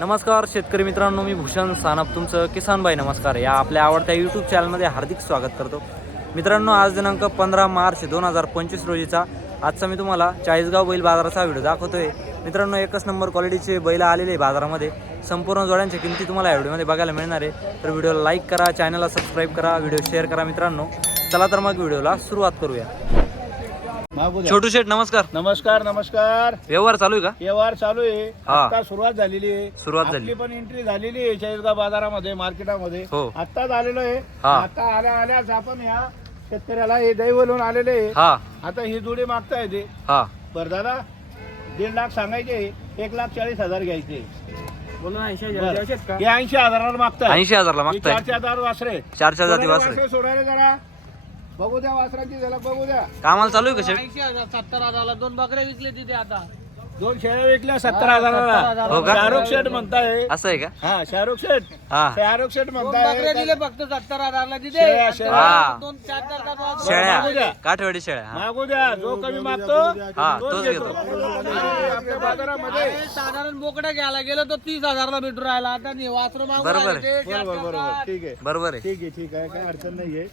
नमस्कार शेतकरी मित्रांनो मी भूषण सानप. तुमचं किसान भाई नमस्कार. या आपल्या आवडत्या यूट्यूब चॅनलमध्ये हार्दिक स्वागत करतो. मित्रांनो आज दिनांक पंधरा मार्च दोन हजार पंचवीस रोजीचा. आजचा मी तुम्हाला चाळीसगाव बैल बाजाराचा व्हिडिओ दाखवतोय. मित्रांनो एकच नंबर क्वालिटीचे बैल आलेले आहे बाजारामध्ये. संपूर्ण जोड्यांच्या किमती तुम्हाला या व्हिडिओमध्ये बघायला मिळणार आहे. तर व्हिडिओला लाईक करा चॅनलला सबस्क्राईब करा व्हिडिओ शेअर करा मित्रांनो. चला तर मग व्हिडिओला सुरुवात करूया. मागू द्या. छोटू शेठ नमस्कार. नमस्कार नमस्कार. व्यवहार चालू आहे का? व्यवहार चालू आहे. हा. आता सुरुवात झालेली आहे. सुरुवात झाली. आपली पण एंट्री झालेली आहे चाळीसगाव बाजारामध्ये मार्केटामध्ये. हो. आत्ताच आलेलो आहे. हा. आता आल्या आल्याच आपण या शेतकऱ्याला हे दैवलून आलेले आहे. हा. आता ही जोडी मागताय ते. हा. बरं दादा दीड लाख सांगायचे एक लाख चाळीस हजार घ्यायचे बरं. हजार हे ऐंशी हजाराला मागताय. ऐंशी हजारला हे मागताय. चारशे हजार वासरे. वासरे. वासरे सोडायला जरा. बघू द्या वासरांची झाला बघू द्या. कामाला चालू आहे का शेठ? ऐंशी हजार सत्तर हजारला दोन बकऱ्या विकले तिथे आता. दोन शेळ्या विकल्या सत्तर हजाराला. हो का? शाहरुख शेठ म्हणताय. असं आहे का? हा शाहरुख शेठ. हा. शाहरुख शेठ दोन बकऱ्या दिले म्हणताय फक्त सत्तर हजारला तिथे. शेळ्या, आणि शेळ्या. हा. दोन चार. मागू द्या. शेळ्या काठवाडी शेळ्या हा. मागू द्या. जो कमी मागतो हा, तोच घेतो. आपल्या बाजारामध्ये. अरे, साधारण बोकड्या घ्यायला गेलो तर तीस हजारला भेटून राहिला. आता वासरू मागून बरोबर राहिले ते चार बरोबर चार बरोबर. तास. ठीक आहे. बरोबर आहे. ठीक आहे ठीक आहे. काय अडचण नाहीये.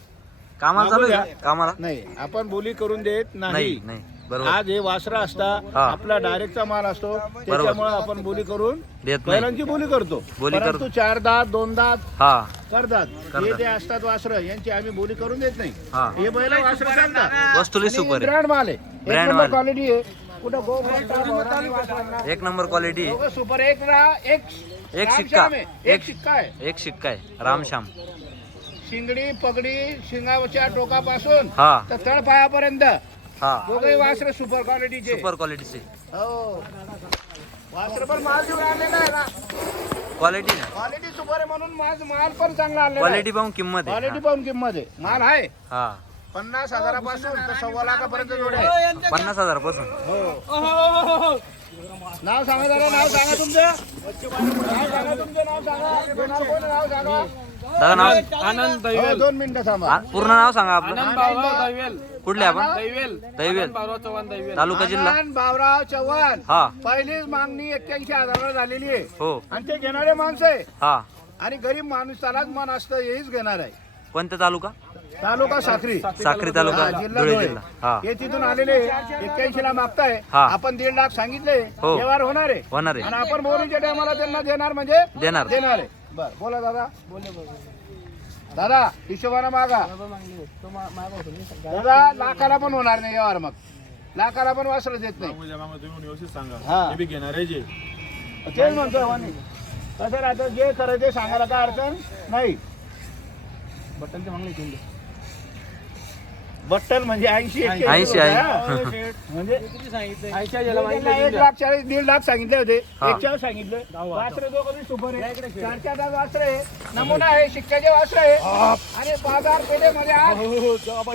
कामाला चालू आहे मागू का कामाला. नाही आपण बोली करून देत नाही. नाही नाही. बरोबर. आज हे वासरा असता हा. आपला डायरेक्टचा माल असतो त्याच्यामुळे आपण बोली करून देत नाही. बैलांची बोली करतो. बोली करतो. परंतु चार दात दोन दात हा. करतात. करतात. हे जे असतात वासर यांची आम्ही बोली करून देत नाही. हा. बैल वासर चालतात वस्तुली सुपर आहे. ब्रँड माल आहे. Brand माल. क्वालिटी आहे. कुठं गो. एक नंबर क्वालिटी सुपर एक रा- एक एक राम शिक्का. श्याम आहे. एक एक- शिक्का आहे. एक शिक्का आहे. रामश्याम शिंगडी पगडी शिंगाच्या टोकापासून हा. तर तळपायापर्यंत. हा. दोघंही वासर सुपर क्वालिटीचे सुपर क्वालिटीचे हो. वासर पण माल आणलेला आहे ना. क्वालिटी ना क्वालिटी सुपर आहे म्हणून माल माल पण चांगला आणलेला क्वालिटी पाहून किंमत क्वालिटी आहे पाहून किंमत आहे. माल आहे. हा. पन्नास हजारापासून तर सव्वा लाखापर्यंत जोडे हो, आहे. यांच्या- पन्नास हजारपासून हो हो, हो, हो, हो. नाव सांगा जरा नाव सांगा तुमचं. नाव सांगा तुमचं नाव सांगा. कोण? नाव सांगा? दादा नाव? आनंद हो, दोन मिनिटं थांबा. पूर्ण नाव सांगा आपलं. आनंद भाऊराव दैवेल. कुठले आपण? दैवेल. दैवेल. आनंद चव्हाण दैवेल. तालुका जिल्हा? आनंद भाऊराव चव्हाण. हा. पहिलीच मागणी एक्क्याऐंशी हजाराला झालेली आहे. हो. आणि ते घेणारे माणसं आहे. हा. आणि गरीब माणूस त्यालाच मन असतं हेच घेणार आहे. कोणता तालुका? तालुका साखरी साक्री तालुका हा, जिल्हा धुळे धुळे. जिल्हा. हा. हे तिथून आलेले एक्क्याऐंशी ला मागताय. हा. आपण दीड लाख सांगितले. हो. व्यवहार होणार आहे. होणार आणि आहे आपण बोलीच्या टायमाला त्यांना देणार म्हणजे देणार. देणार आहे. बर बोला दादा. दादा हिशोबाने मागा. दादा लाखाला पण होणार नाही व्यवहार मग. लाखाला पण वासर देत नाही. व्यवस्थित सांगा. हा. घेणार आहे जे. तेच म्हणतोय वाणी. कसं राहतं जे खरं ते सांगायला काय अडचण नाही. बटनचे मागणी घेऊन दे. बट्टल म्हणजे ऐंशी ऐंशी आहे. म्हणजे एक लाख चाळीस दीड लाख सांगितले होते. हा. एक चार सांगितले. वासरे दोघं सुपर आहे चार चार वासरे आहे नमुना आहे शिक्क्याचे वासरे आहे आणि बाजार पेठेमध्ये आज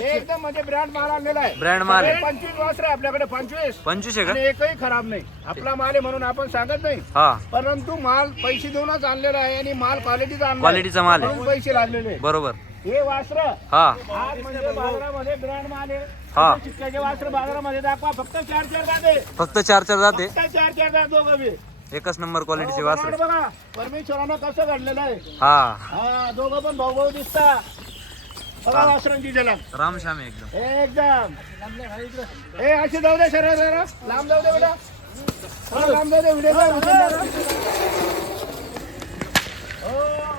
एकदम म्हणजे ब्रँड माल आणलेला आहे. ब्रँड माल पंचवीस वासरे आहे आपल्याकडे पंचवीस. पंचवीस आहे आणि का एकही खराब नाही. आपला माल आहे म्हणून आपण सांगत नाही. हा. परंतु माल पैसे देऊनच आणलेला आहे आणि माल क्वालिटीचा. क्वालिटीचा माल पैसे लागलेले. बरोबर. हे वासर. हा. आज म्हणजे बाजारामध्ये ब्रँड माल आहे. हा. चिक्क्याचे वासर बाजारामध्ये दाखवा. फक्त चार चार दादे फक्त चार चार जाते. फक्त चार चार दात दोघं बी एकच नंबर क्वालिटीचे हो, वासरे. बघा. परमेश्वरानं कसं घडलेलं आहे. हा. हा दोघं पण भाऊ भाऊ दिसता. बघा वासरांची जलम रामश्याम आहे एकदम. एकदम. ए अशी जाऊ दे शरीर जरा. लांब जाऊ दे बेटा. थोडा लांब जाऊ दे. व्हिडिओ. हो.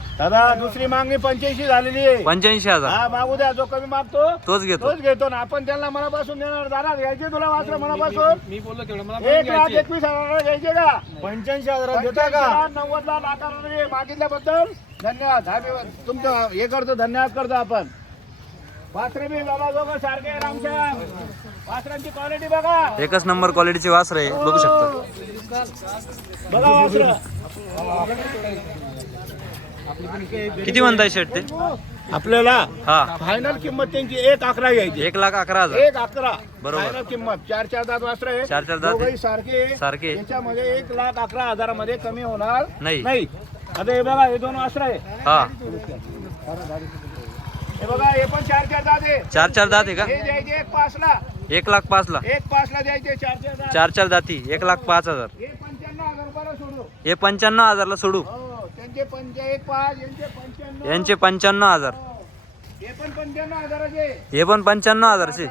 दादा दुसरी मागणी पंच्याऐंशी झालेली आहे. पंच्याऐंशी हजार. हा मागू द्या जो कमी मागतो तोच घेतो. तोच घेतो ना. आपण त्यांना मनापासून देणार. दादा घ्यायचे तुला वासरं मनापासून? मी बोललो तेवढं मला एक लाख घ्यायची. एकवीस हजार घ्यायचे का? पंच्याऐंशी देता पंच्याऐंशी का? हजार, नव्वद ला लाखाला मागितल्याबद्दल धन्यवाद. आम्ही तुमचं हे करतो धन्यवाद करतो आपण. वासरे बी बाबा सारखे आहे, वासरांची क्वालिटी बघा. एकच नंबर क्वालिटीचे वासर आहे बघू शकता. बघा वासर. किती म्हणताय शेट ते? आपल्याला हा. फायनल किंमत त्यांची एक अकरा घ्यायची एक लाख अकरा हजार. एक अकरा. बरोबर. फायनल किंमत. चार चार दात वासर आहे. चार चार दात दोघंही सारखे. सारखे. याच्यामध्ये एक लाख अकरा हजारामध्ये कमी होणार नाही. नाही. आता हे बघा हे दोन वासर आहे. हा. हे बघा हे पण चार चार दात आहे. चार चार दात आहे का? द्यायचे एक पाच ला एक लाख पाच ला एक पाच ला द्यायचे चार चार दात. चार चार दाती. एक लाख पाच हजार. हे पंच्याण्णव हजार रुपयाला सोडू. हे पंच्याण्णव हजारला सोडू. हो. पाच यांचे पंच्याण्णव. यांचे पंच्याण्णव हजार. हो. हे पण पंच्याण्णव हजाराचे. हे पण पंच्याण्णव हजारचे.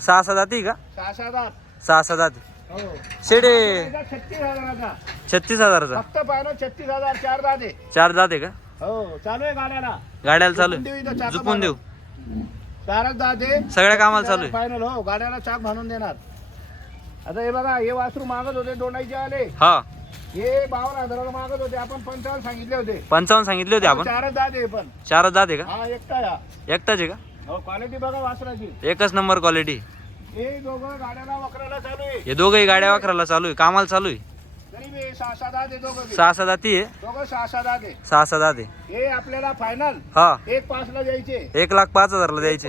सहा सहा दाती का? सहा सहा दात सहा दाती हो. शेडे. छत्तीस हजाराचा. छत्तीस हजाराचा. फक्त पाहिलं छत्तीस हजार चार आहे चार आहे का? हो. चालू आहे गाड्याला. गाड्याला चालू झुपून देऊ इथं, आहे चाकं झुपून देऊ. चारच आहे सगळ्या कामाला चालू आहे. फायनल हो. गाड्याला चाक बांधून देणार. आता हे बघा हे वासरू मागत होते दोंडाईचे आले. हा. हे बावन्न हजाराला मागत होते. आपण पंचावन्न सांगितले होते. पंचावन्न सांगितले होते आपण? चारच दात आहे पण. चारच दात आहे का? हा एकटा या एकटाच आहे का? क्वालिटी बघा वासराची. एकच नंबर क्वालिटी हे दोघं गाड्याला वकराला चालू आहे. हे दोघंही गाड्या वाकराला चालू आहे. कामाला चालू आहे. सहा सहा दात आहे. सहा सहा दाती हे आपल्याला फायनल हा. एक पाचला द्यायचे. एक लाख पाच हजारला एक द्यायचे.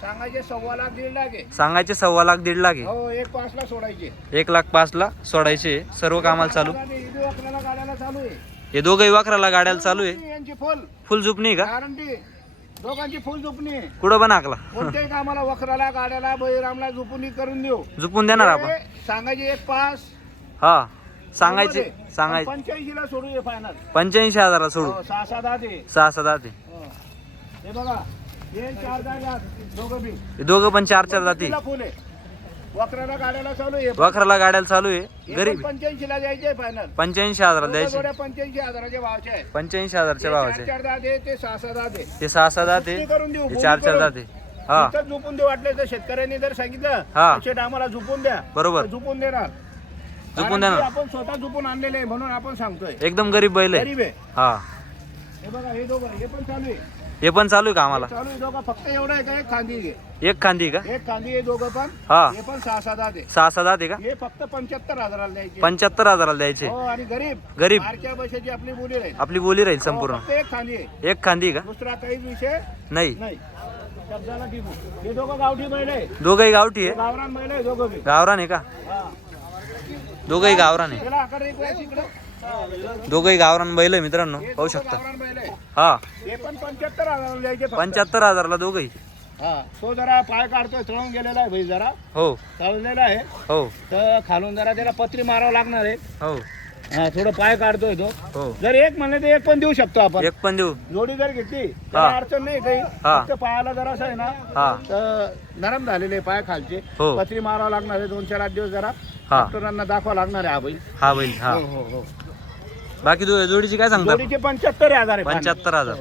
सांगायचे सव्वा लाख दीड लाख सांगायचे सव्वा लाख दीड लाख हो एक पाचला सोडायचे. एक लाख पाचला सोडायचे. सर्व कामाला चालू. हे दोघंही वाकराला गाड्याला चालू आहे. यांची फुल फुल झुपणी का? दोघांची फुल झुपणी. कुठं पण कोणत्याही कामाला वखराला गाड्याला बळीरामला झुपून करून देऊ. झुपून देणार आपण. सांगायचे एक पाच हा. सांगायचे सांगायचे. पंच्याऐंशी फायनल हजाराला सोडू. सहा सहा दहा ते सहा हो. हे बघा हे चार जागा दोघं बी. हे दोघं पण चार चार जाती. तिला फुल आहे. वखराला गाड्याला चालू आहे. वाखराला गाड्याला चालू आहे. गरीब पंच्याऐंशी ला द्यायचे फायनल पंच्याऐंशी हजाराला द्यायचे. पंच्याऐंशी हजाराचे भावचे आहे. पंच्याऐंशी हजारच्या हे भावाचे. चार दहा दे ते सहा सहा दहा दे ते सहा सहा दाते ते करून देऊ हे चार चार दाते हा. इथं झोपून दे वाटले तर शेतकऱ्यांनी जर सांगितलं हा. शेट आम्हाला झोपून द्या. बरोबर. तर झोपून देणार. झोपून देणार. की आपण स्वतः झोपून आणलेले आहे म्हणून आपण सांगतोय. एकदम गरीब बैल आहे. गरीब आहे. हा. हे बघा हे दोघं हे पण चालू आहे. हे पण चालू आहे का आम्हाला? चालू आहे दोघं फक्त एवढं आहे का एक खांदी घे. एक खांदी का? एक खांदी आहे दोघं पण. हा. हे पण सहा दहा दे. सहा सहा दाते का? हे फक्त पंच्याहत्तर हजाराला द्यायचे. पंच्याहत्तर हजाराला द्यायचे. हो आणि गरीब. गरीब. मारक्या पैशाची आपली बोली राहील. आपली बोली राहील हो, संपूर्ण. फक्त एक खांदी आहे. एक खांदी का? दुसरा काहीच विषय नाही. नाही. शब्दाला टिपू. हे दोघं गावठी बैल आहे. दोघंही गावठी हे आहे गावरान बैल आहे दोघं बी. गावरान आहे का? हा. दोघंही गावरान आहे. दोघंही गावरान बैल आहे मित्रांनो पाहू शकता. हा. हे पण पंच्याहत्तर फक्त. पंच्याहत्तर हजारला दोघंही. हा. तो जरा पाय काढतोय चढून गेलेला आहे भाई जरा हो. चढलेला आहे हो. तर खालून जरा त्याला पत्री मारावं लागणार आहे. हो. हा थोडं पाय काढतोय तो. हो. जर एक म्हणले तर एक पण देऊ शकतो आपण. एक पण देऊ. जोडी जर घेतली तर हा. अडचण नाही काही. हा. फक्त पायाला जरा असं आहे ना तर नरम झालेले आहे पाय खालचे. हो. पत्री मारावं लागणार आहे दोन चार आठ दिवस जरा. हा. डॉक्टरांना दाखवा लागणार आहे हा बैल. हा बैल हा. हो हो हो. बाकी दो- जोडीची काय सांगता? जोडीचे पंच्याहत्तर हजार आहे पंच्याहत्तर हजार.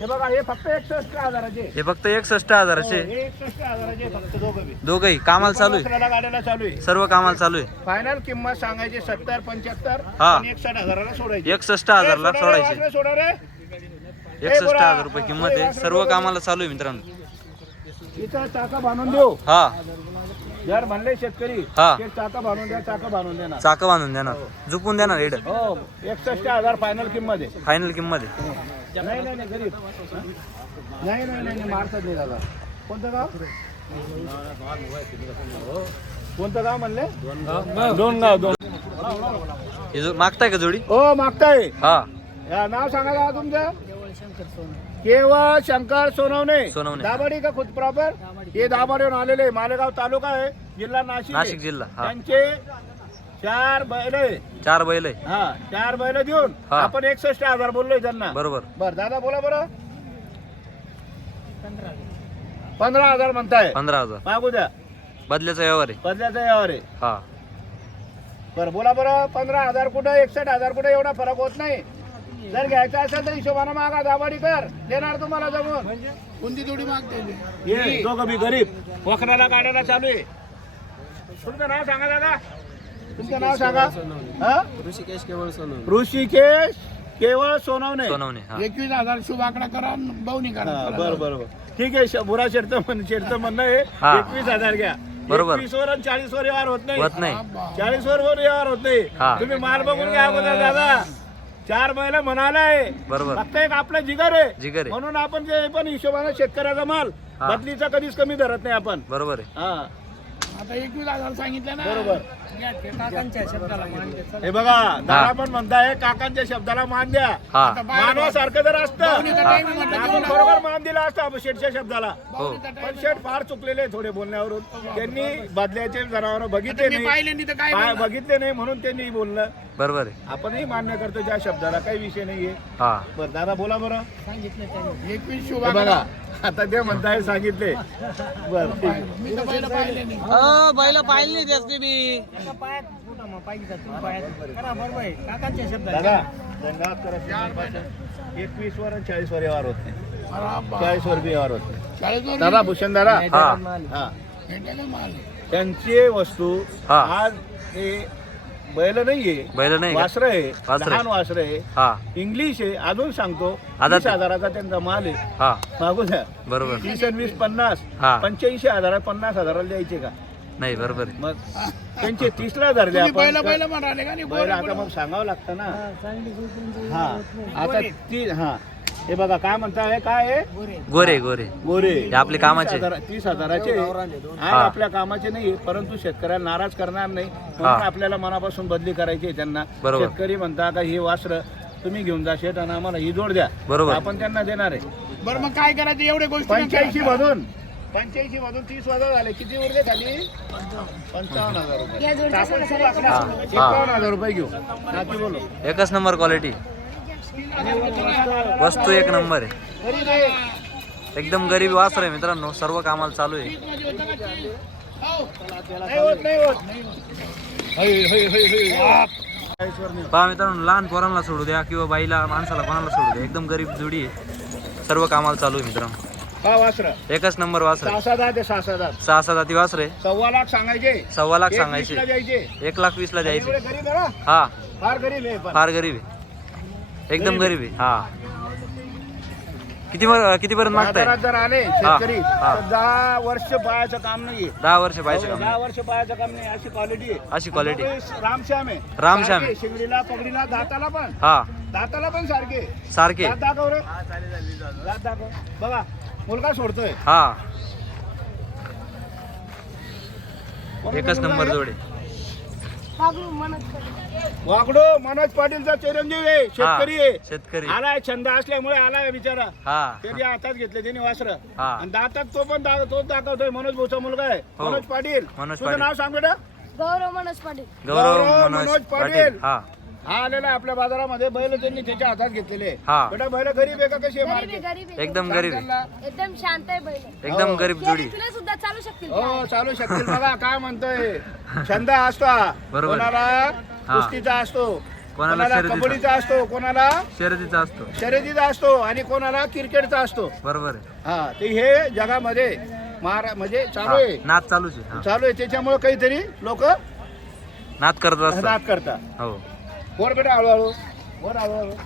हे बघा हे फक्त एकसष्ट हजाराचे हे फक्त एकसष्ट हजाराचे हे एकसष्ट हजाराचे फक्त दोघं बी. दोघंही? कामाला चालू आहे? वस्त्राला गाड्याला चालू आहे. सर्व कामाला चालू आहे? फायनल किंमत सांगायची सत्तर पंच्याहत्तर हा. आणि एकसष्ट हजाराला सोडायची. एकसष्ट हजारला सोडायचे. एकसष्ट. हजार रुपये किंमत आहे. सर्व कामाला चालू आहे मित्रांनो. इथं बांधून देऊ. हा. जर म्हणले शेतकरी हा. ते चाका बांधून द्या चाका बांधून देणार. चाकं बांधून देणार. झुपून देणार एड हो एकसष्ट हजार फायनल किंमत आहे. फायनल किंमत आहे. नाही नाही नाही गरीब. नाही नाही नाही नाही, मारतात नाही दादा. कोणतं गाव? कोणतं गाव म्हणले? दोन गाव दोन. हे जो मागताय का जोडी? हो मागताय. हा. या नाव सांगा दादा तुमचं? केवळ शंकर सोनवणे. सोनवणे. दाभाडी का खुद प्रॉपर हे दाभाडीहून आलेले मालेगाव तालुका आहे. जिल्हा नाशिक आहे. नाशिक जिल्हा हा. त्यांचे चार बैल आहे. चार बैल आहे. हा चार बैल देऊन हा. आपण एकसष्ट हजार बोललोय त्यांना. बरोबर. बर दादा बोला बरं. पंधरा हजार म्हणताय. पंधरा हजार. मागू द्या. बदल्याचा व्यवहार आहे. बदल्याचा यावर आहे. हा. बरं बोला बरं. पंधरा हजार कुठं एकसष्ट हजार कुठं एवढा फरक होत नाही. जर घ्यायचा असेल तर हिशोबानं मागा दाबाडी कर. देणार तुम्हाला जमून. कोणती जोडी मागते ये दोघं बी गरीब. वखराला गाड्याला चालू आहे. तुमचं नाव सांगा दादा. तुमचं नाव सांगा. हा? ऋषिकेश केवळ सोनू ऋषिकेश केवळ सोनवणे. सोनवणे हा. एकवीस हजार शुभ आकडा करा बहुनी करा. बरं बरं ठीक आहे बुरा शेरचं म्हण शेरचं म्हणणं आहे. एकवीस हजार घ्या. बरोबर. एकवीस वर आणि चाळीस वर व्यवहार होत नाही. होत नाही. चाळीस वर व्यवहार होत नाही. तुम्ही माल बघून घ्या अगोदर दादा. चार महिला म्हणालाय. बरोबर. फक्त एक आपला जिगर आहे. जिगर आहे. म्हणून आपण जे पण हिशोबाने शेतकऱ्याचा माल हा. बदलीचा कधीच कमी धरत नाही आपण. बरोबर आहे. हा. आता एकवीस हजार सांगितलं ना. बरोबर. काकांच्या शब्दाला मान द्या. हे बघा दादा पण म्हणताय काकांच्या शब्दाला मान द्या. हा. मानवासारखं जर असतं भावनेचा time आहे म्हटलं आपण बरोबर मान दिला असता आपण शेठच्या शब्दाला. हो. पण शेठ फार चुकलेले आहे थोडे बोलण्यावरून. त्यांनी बदल्याचे जनावर बघितले नाही. पाहिले नाही तर काय बोलणार? बघितले नाही म्हणून त्यांनी बोललं. बरोबर आहे. आपणही मान्य करतो त्या शब्दाला काही विषय नाहीये. हा. बरं दादा बोला बरं. एकवीस शुभा बघा. आता ते म्हणताय सांगितले. बरं ठीक आहे. मी तर बैल पाहिले नाही. त्यासनी मी. दादा धन्यवाद करा श्रीमंतपासून. एकवीस वर आणि चाळीस वर व्यवहार होत नाही. चाळीस वर बी व्यवहार होत नाही. दादा भूषण दादा. हा. हा. त्यांची वस्तू हा. आज हे बैल नाहीये. बैल नाही का? वासर आहे. वासरं आहे. लहान वासर आहे. हा. इंग्लिश आहे. अजून सांगतो. आता तीस हजाराचा त्यांचा माल आहे. हा. मागू द्या. बरोबर. तीस आणि वीस पन्नास. हा. पंच्याऐंशी हजार पन्नास हजाराला द्यायचे का? नाही बरोबर आहे. मग त्यांचे तीसला धरले तुम्ही बैल आपण. बैल म्हणाले का? नाही बैल आता मग सांगावं लागतं ना. हा. आता ती हा. हे बघा काय म्हणताय काय आहे गोरे. गोरे गोरे. हे आपले कामाचे. तीस हजार- तीस हजाराचे. आहे हा. आपल्या कामाचे नाही परंतु शेतकऱ्याला नाराज करणार नाही. म्हणून हा. आपल्याला मनापासून बदली करायची आहे त्यांना. बरोबर. शेतकरी म्हणता का हे वासर तुम्ही घेऊन जा शेत आणि आम्हाला ही जोड द्या. बरोबर. आपण त्यांना देणार आहे. बरं मग काय करायचं? एवढे गोष्टी पंच्याऐंशी मधून. पंच्याऐंशी मधून तीस वजा झाले. किती उरले खाली? पंचावन्न हजार रुपये. हा. एकावन्न हजार रुपये घेऊ. नाती बोलो एकच नंबर क्वालिटी. वस्तू एक नंबर आहे. एकदम गरीब वासर आहे मित्रांनो सर्व कामाला चालू आहे. पहा मित्रांनो लहान पोरांना सोडू द्या किंवा बाईला माणसाला कोणाला सोडू द्या. एकदम गरीब जोडी आहे. सर्व कामाला चालू आहे मित्रांनो. एकच नंबर वासर. सहा सहा जाती वासर सव्वा लाख सांगायचे. सव्वा लाख सांगायचे. एक लाख वीस ला द्यायचे. हा. फार गरीब आहे फार गरीब आहे. एकदम गरीब आहे. हा. किती वर- किती पर्यंत मागताय? बाजारात जर आले शेतकरी हा. तर दहा वर्ष पाहायचं काम नाहीये. दहा वर्ष पाहिजे हो, दहा वर्ष पाहायचं काम नाही अशी क्वालिटी आहे. अशी क्वालिटी त्यामुळे रामश्याम आहे. रामश्याम. आहे. सारखे, शिंगडीला पगडीला दाताला पण. हा. दाताला पण सारखे. सारखे. दात दाखव रे. दात दाखव. बघा मुलगा सोडतोय. हा. एकच मुलगा नंबर आहे? जोडे. वाकडो मनोज पाटीलचा चिरंजीव आहे शेतकरी आहे. शेतकरी. आलाय छंद असल्यामुळे आलाय बिचारा. हा. त्याच्या हातात घेतले त्यांनी वासर. हा. आणि दातात तो पण दा- तोच दाखवतोय मनोज भाऊचा मुलगा आहे. हो. मनोज पाटील. मनोज तुझं पाटील. नाव सांग बेटा. गौरव मनोज पाटील. गौरव गौरव मनोज मनोज पाटील. पाटील. हा. हा आलेला आहे आपल्या बाजारामध्ये. बैल त्यांनी त्याच्या हातात घेतलेले हा. बेटा बैल गरीब आहे का? कशी आहे गरीब आहे मार्केट? गरीब आहे. एकदम गरीब आहे. एकदम शांत आहे बैल. एकदम हो. गरीब जोडी. तुला सुद्धा चालू शकतील हो चालू शकतील. बघा काय म्हणतोय. छंद असतो हा. बरोबर. कोणाला. कुस्तीचा असतो कोणाला कोणाला शर्यतीचा. कबड्डीचा असतो कोणाला शर्यतीचा असतो. शर्यतीचा असतो आणि कोणाला क्रिकेटचा असतो. बरोबर आहे. हा ते हे जगामध्ये महारा म्हणजे चालू आहे. हा, नाच चालूच आहे हा. चालू आहे. त्याच्यामुळे काहीतरी लोक नाच करत असतात. करतात. हो. वर बेटा हळूहळू वर हळूहळू